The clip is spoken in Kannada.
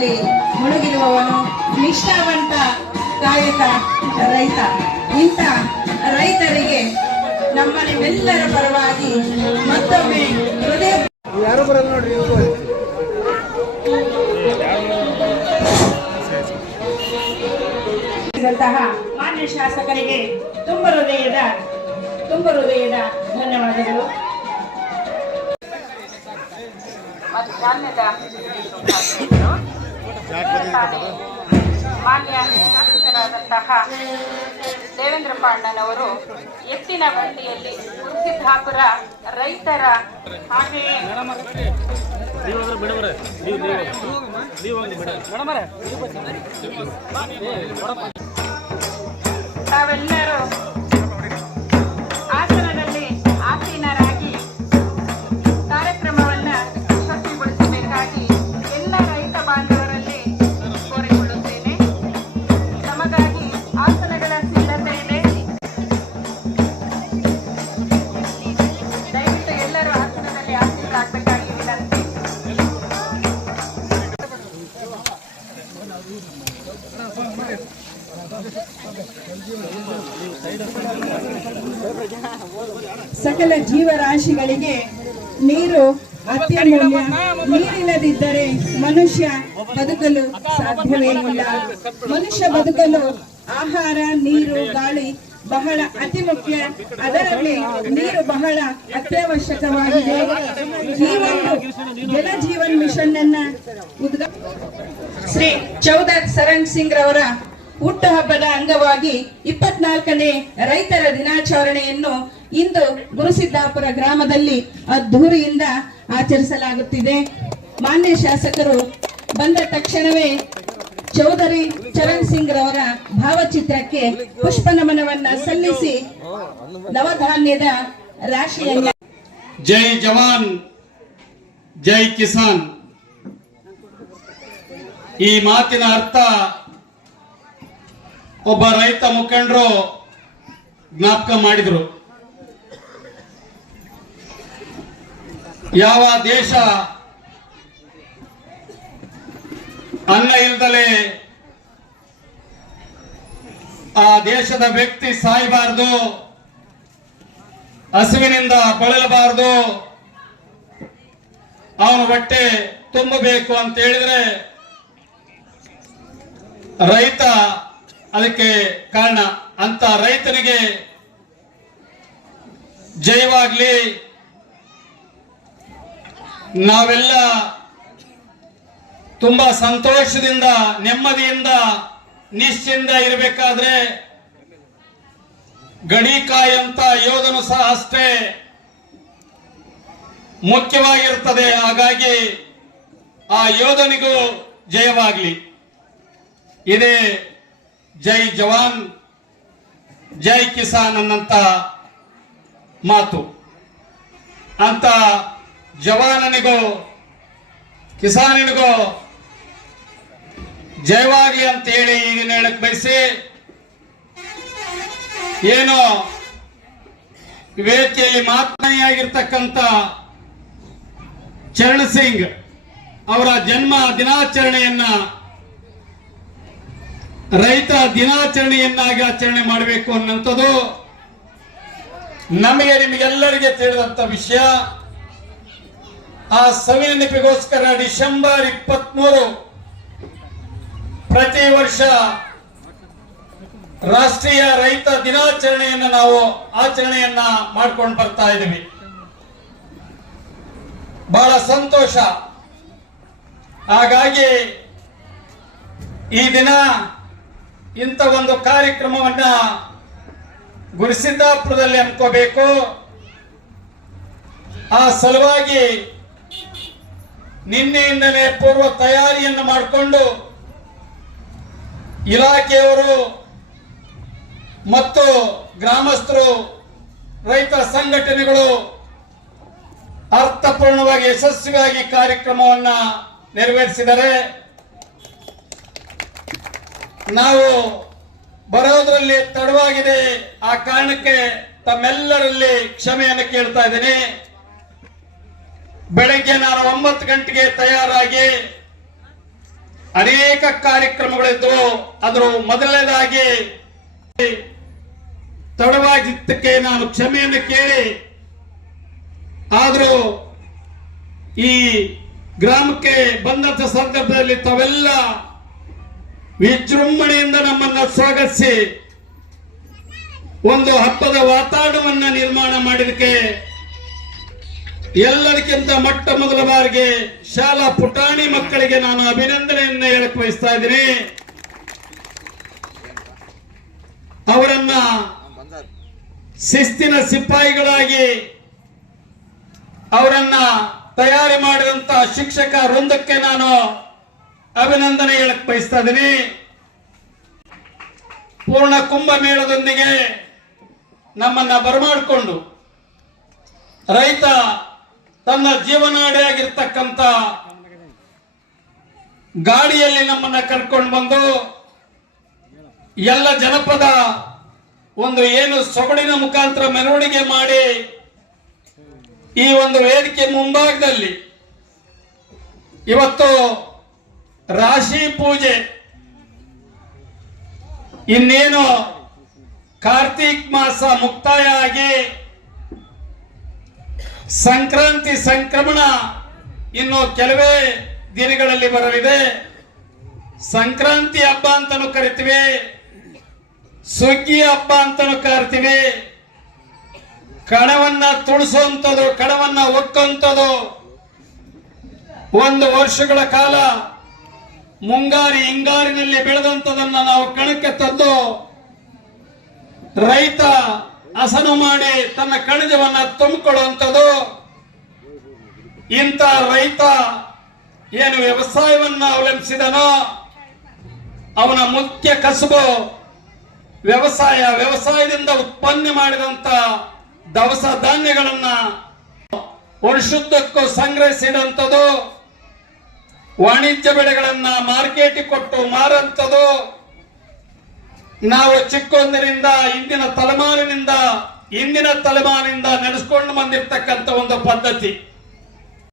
ಕಾಯಕದಲ್ಲಿ ಮುಳುಗಿರುವವನು ನಿಷ್ಠಾವಂತ ಕಾಯಕ ರೈತ. ಇಂಥ ರೈತರಿಗೆ ನಮ್ಮನೆವೆಲ್ಲರ ಪರವಾಗಿ ಮತ್ತೊಮ್ಮೆ ಹೃದಯ ಯಾರು ಬರಲ್ಲ ನೋಡ್ರಿ ಮಾನ್ಯ ಶಾಸಕರಿಗೆ ತುಂಬ ಹೃದಯದ ತುಂಬ ಹೃದಯದ ಧನ್ಯವಾದಗಳು. ಮಾನ್ಯದ ಮಾನ್ಯ ಶಾಸಕರಾದಂತಹ ದೇವೇಂದ್ರ ಪಾಂಡನವರು ಎತ್ತಿನ ಬಂಡಿಯಲ್ಲಿ ಸಿದ್ದಾಪುರ ರೈತರ ಹಾಗೆಯೇ ತಾವೆಲ್ಲರೂ ಸಕಲ ಜೀವರಾಶಿಗಳಿಗೆ ನೀರು ಅತ್ಯಮೂಲ್ಯ. ನೀರಿಲ್ಲದಿದ್ದರೆ ಮನುಷ್ಯ ಬದುಕಲು ಸಾಧ್ಯವೇ ಇಲ್ಲ. ಮನುಷ್ಯ ಬದುಕಲು ಆಹಾರ ನೀರು ಗಾಳಿ ಬಹಳ ಅತಿ ಮುಖ್ಯ ಅದರಲ್ಲಿ ನೀರು ಬಹಳ ಅತ್ಯವಶ್ಯಕವಾಗಿದೆ. ಈ ಒಂದು ಜಲ ಮಿಷನ್ ಅನ್ನ ಶ್ರೀ ಚೌಧರ್ ಸರಣ್ ಸಿಂಗ್ ರವರ ಹುಟ್ಟುಹಬ್ಬದ ಅಂಗವಾಗಿ ಇಪ್ಪತ್ನಾಲ್ಕನೇ ರೈತರ ದಿನಾಚರಣೆಯನ್ನು ಇಂದು ಗುರುಸಿದ್ದಾಪುರ ಗ್ರಾಮದಲ್ಲಿ ಅದ್ಧೂರಿಯಿಂದ ಆಚರಿಸಲಾಗುತ್ತಿದೆ. ಮಾನ್ಯ ಶಾಸಕರು ಬಂದ ತಕ್ಷಣವೇ ಚೌಧರಿ ಚರಣ್ ಸಿಂಗ್ ರವರ ಭಾವಚಿತ್ರಕ್ಕೆ ಪುಷ್ಪ ನಮನವನ್ನ ಸಲ್ಲಿಸಿ ನವಧಾನ್ಯದ ರಾಶಿಯನ್ನ ಜೈ ಜವಾನ್, ಜೈ ಕಿಸಾನ್. ಈ ಮಾತಿನ ಅರ್ಥ ಒಬ್ಬ ರೈತ ಮುಖಂಡರು ಜ್ಞಾಪಕ ಮಾಡಿದ್ರು. ಯಾವ ದೇಶ ಅನ್ನ ಇಲ್ದಲೆ ಆ ದೇಶದ ವ್ಯಕ್ತಿ ಸಾಯಬಾರದು, ಹಸುವಿನಿಂದ ಬಳಲಬಾರದು, ಅವನು ಬಟ್ಟೆ ತುಂಬಬೇಕು ಅಂತ ಹೇಳಿದ್ರೆ ರೈತ ಅದಕ್ಕೆ ಕಾರಣ. ಅಂತ ರೈತನಿಗೆ ಜಯವಾಗ್ಲಿ. ನಾವೆಲ್ಲ ತುಂಬಾ ಸಂತೋಷದಿಂದ, ನೆಮ್ಮದಿಯಿಂದ, ನಿಶ್ಚಿಂದ ಇರಬೇಕಾದ್ರೆ ಗಡಿ ಕಾಯಂತ ಯೋಧನು ಸಹ ಅಷ್ಟೇ ಮುಖ್ಯವಾಗಿರ್ತದೆ. ಹಾಗಾಗಿ ಆ ಯೋಧನಿಗೂ ಜಯವಾಗ್ಲಿ. ಇದೇ ಜೈ ಜವಾನ್, ಜೈ ಕಿಸಾನ್ ಅನ್ನಂತ ಮಾತು. ಅಂತ ಜವಾನನಿಗೂ ಕಿಸಾನಿನಿಗೂ ಜಯವಾಗ್ಲಿ ಅಂತ ಹೇಳಿ ಈಗಿನ ಹೇಳಕ್ ಬಯಸಿ, ಏನು ವೇದಿಕೆಯಲ್ಲಿ ಮಾತನಾಡಿಯಾಗಿರ್ತಕ್ಕಂಥ ಚರಣ್ ಸಿಂಗ್ ಅವರ ಜನ್ಮ ದಿನಾಚರಣೆಯನ್ನ ರೈತ ದಿನಾಚರಣೆಯನ್ನಾಗಿ ಆಚರಣೆ ಮಾಡಬೇಕು ಅನ್ನೋಂಥದ್ದು ನಮಗೆ ನಿಮಗೆಲ್ಲರಿಗೆ ತಿಳಿದಂತ ವಿಷಯ. ಆ ಸವಿ ನೆನಪಿಗೋಸ್ಕರ ಡಿಸೆಂಬರ್ ಇಪ್ಪತ್ಮೂರು ಪ್ರತಿ ವರ್ಷ ರಾಷ್ಟ್ರೀಯ ರೈತ ದಿನಾಚರಣೆಯನ್ನು ನಾವು ಆಚರಣೆಯನ್ನ ಮಾಡ್ಕೊಂಡು ಬರ್ತಾ ಇದ್ದೀವಿ ಬಹಳ ಸಂತೋಷ. ಹಾಗಾಗಿ ಈ ದಿನ ಇಂಥ ಒಂದು ಕಾರ್ಯಕ್ರಮವನ್ನ ಗುರುಸಿದ್ದಾಪುರದಲ್ಲಿ ಅನ್ಕೋಬೇಕು ಆ ಸಲುವಾಗಿ ನಿನ್ನೆಯಿಂದಲೇ ಪೂರ್ವ ತಯಾರಿಯನ್ನು ಮಾಡಿಕೊಂಡು ಇಲಾಖೆಯವರು ಮತ್ತು ಗ್ರಾಮಸ್ಥರು, ರೈತ ಸಂಘಟನೆಗಳು ಅರ್ಥಪೂರ್ಣವಾಗಿ ಯಶಸ್ವಿಯಾಗಿ ಕಾರ್ಯಕ್ರಮವನ್ನ ನೆರವೇರಿಸಿದರೆ ನಾವು ಬರೋದರಲ್ಲಿ ತಡವಾಗಿದೆ. ಆ ಕಾರಣಕ್ಕೆ ತಮ್ಮೆಲ್ಲರಲ್ಲಿ ಕ್ಷಮೆಯನ್ನು ಕೇಳ್ತಾ ಇದ್ದೀನಿ. ಬೆಳಗ್ಗೆ ನಾನು ಒಂಬತ್ತು ಗಂಟೆಗೆ ತಯಾರಾಗಿ ಅನೇಕ ಕಾರ್ಯಕ್ರಮಗಳಿದ್ದವು. ಅದರ ಮೊದಲನೇದಾಗಿ ತಡವಾಗಿದ್ದಕ್ಕೆ ನಾನು ಕ್ಷಮೆಯನ್ನು ಕೇಳಿ, ಆದರೂ ಈ ಗ್ರಾಮಕ್ಕೆ ಬಂದಂತ ಸಂದರ್ಭದಲ್ಲಿ ತಾವೆಲ್ಲ ವಿಜೃಂಭಣೆಯಿಂದ ನಮ್ಮನ್ನ ಸ್ವಾಗತಿಸಿ, ಒಂದು ಹಬ್ಬದ ವಾತಾವರಣವನ್ನ ನಿರ್ಮಾಣ ಮಾಡಿದಕ್ಕೆ ಎಲ್ಲರಿಗಿಂತ ಮೊಟ್ಟ ಮೊದಲ ಬಾರಿಗೆ ಶಾಲಾ ಪುಟಾಣಿ ಮಕ್ಕಳಿಗೆ ನಾನು ಅಭಿನಂದನೆಯನ್ನು ಹೇಳಕ್ ಬಯಸ್ತಾ ಇದ್ದೀನಿ. ಅವರನ್ನ ಶಿಸ್ತಿನ ಸಿಪಾಯಿಗಳಾಗಿ ಅವರನ್ನ ತಯಾರಿ ಮಾಡಿದಂತ ಶಿಕ್ಷಕ ವೃಂದಕ್ಕೆ ನಾನು ಅಭಿನಂದನೆ ಹೇಳಕ್ ಬಯಸ್ತಾ ಇದ್ದೀನಿ. ಪೂರ್ಣ ಕುಂಭಮೇಳದೊಂದಿಗೆ ನಮ್ಮನ್ನ ಬರಮಾಡಿಕೊಂಡು ರೈತ ತನ್ನ ಜೀವನಾಡಿಯಾಗಿರ್ತಕ್ಕಂಥ ಗಾಡಿಯಲ್ಲಿ ನಮ್ಮನ್ನ ಕರ್ಕೊಂಡು ಬಂದು ಎಲ್ಲ ಜನಪದ ಒಂದು ಏನು ಸೊಗಡಿನ ಮುಖಾಂತರ ಮೆರವಣಿಗೆ ಮಾಡಿ ಈ ಒಂದು ವೇದಿಕೆ ಮುಂಭಾಗದಲ್ಲಿ ಇವತ್ತು ರಾಶಿ ಪೂಜೆ. ಇನ್ನೇನು ಕಾರ್ತೀಕ್ ಮಾಸ ಮುಕ್ತಾಯ ಆಗಿ ಸಂಕ್ರಾಂತಿ ಸಂಕ್ರಮಣ ಇನ್ನು ಕೆಲವೇ ದಿನಗಳಲ್ಲಿ ಬರಲಿದೆ. ಸಂಕ್ರಾಂತಿ ಹಬ್ಬ ಅಂತಲೂ ಕರಿತೀವಿ. ಸುಗ್ಗಿ ಹಬ್ಬ ಅಂತಲೂ ಕರಿತೀವಿ. ಕಣವನ್ನ ತುಳಿಸುವಂಥದ್ದು, ಕಣವನ್ನ ಒಕ್ಕುವಂಥದ್ದು. ಒಂದು ವರ್ಷಗಳ ಕಾಲ ಮುಂಗಾರಿ ಹಿಂಗಾರಿನಲ್ಲಿ ಬೆಳೆದಂಥದನ್ನ ನಾವು ಕಣಕ್ಕೆ ತಂದು ರೈತ ಹಸನು ಮಾಡಿ ತನ್ನ ಕಣಜವನ್ನ ತುಂಬಿಕೊಳ್ಳುವಂಥದ್ದು ಇಂಥ ರೈತ ಏನು ವ್ಯವಸಾಯವನ್ನ ಅವಲಂಬಿಸಿದನೋ ಅವನ ಮುಖ್ಯ ಕಸುಬು ವ್ಯವಸಾಯ, ವ್ಯವಸಾಯದಿಂದ ಉತ್ಪನ್ನ ಮಾಡಿದಂತ ದವಸ ಧಾನ್ಯಗಳನ್ನ ವರ್ಷುದ್ದಕ್ಕೂ ಸಂಗ್ರಹಿಸಿದಂಥದ್ದು, ವಾಣಿಜ್ಯ ಬೆಳೆಗಳನ್ನ ಮಾರ್ಕೆಟಿಗೆ ಕೊಟ್ಟು ಮಾರಂಥದ್ದು ನಾವು ಚಿಕ್ಕೊಂದರಿಂದ ಇಂದಿನ ತಲೆಮಾರಿನಿಂದ ಇಂದಿನ ತಲೆಮಾರಿನಿಂದ ನಡೆಸ್ಕೊಂಡು ಬಂದಿರ್ತಕ್ಕಂಥ ಒಂದು ಪದ್ಧತಿ.